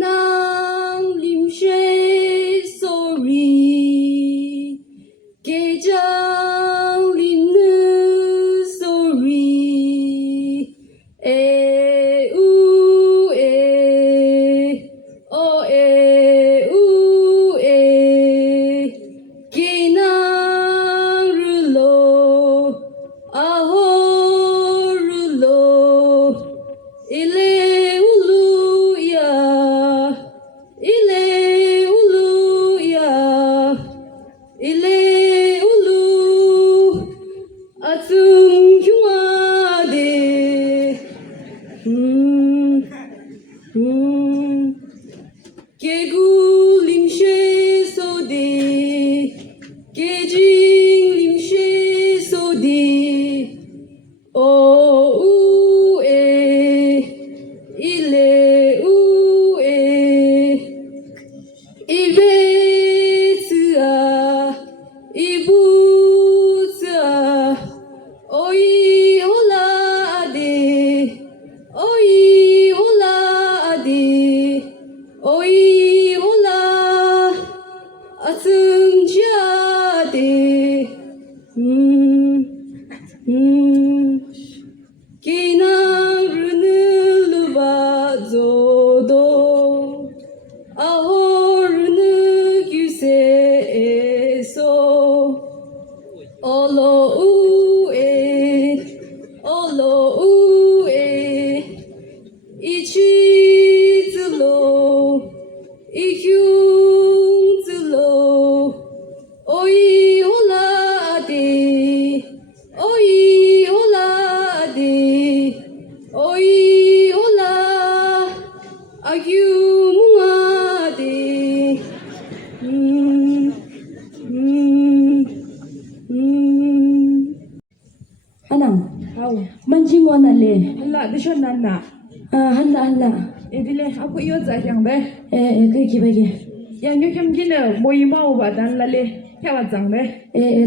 Nam lim she sorry, Gejang lim nu sorry, u o u Ginang rulo, aho rulo, ile ulu ya, ile ulu ya, ile ulu atum yungade, gegu limshe sode, gejing limshe sode, o u ile u ibe tua ibu tua oi hola ade oi hola ade oi hola atum jade Kinang runuba zodo ahor nu gyuse eso olo u ichi zulo ikyung zulo oi hola ade oi hola ade oi hola agyu mungade Anang, How? mancing wana le. Hala, di siya nana. Handa. Dile, ako iyo sa siyang be. Kaya kibage. Yang yung siyang gina, mo yung mau ba dan lali. Kaya wa zang be.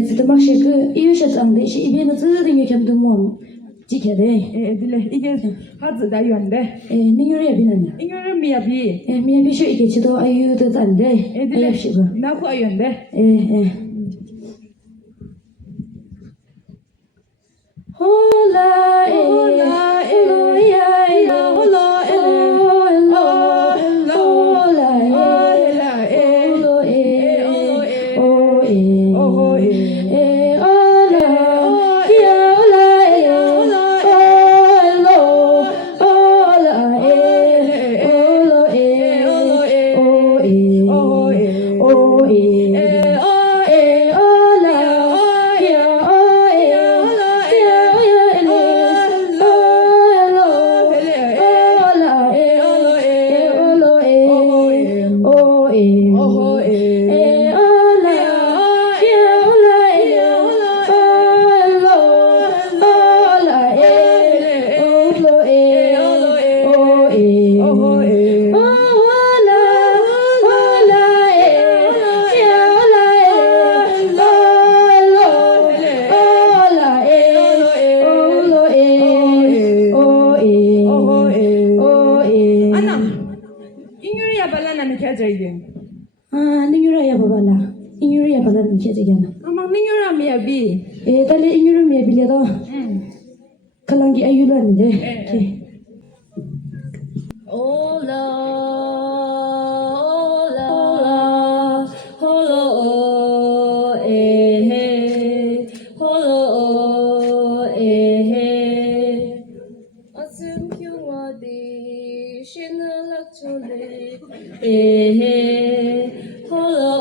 Zidamak şey iyo şey zangde, şey ibe na zidin yo kem dumom. Jikede. Dile, ike hazi da yuan be. Ningyo ya binan. Ingyo miya bi. Miya bir şey ike chido ayu da zande. Dile, Ayap şey bu. na ko ayun be. Hola, Hola, hola, ya, hola, Ningyo ya babala. Ningyo ya babala ni kete gana. Amang ninyo miya bi. Tale ningyo mi bile do. Kalangi ayulo ni de. Hola, hola, hola, hola, Asım kyuwadi, shinalak chole, hola,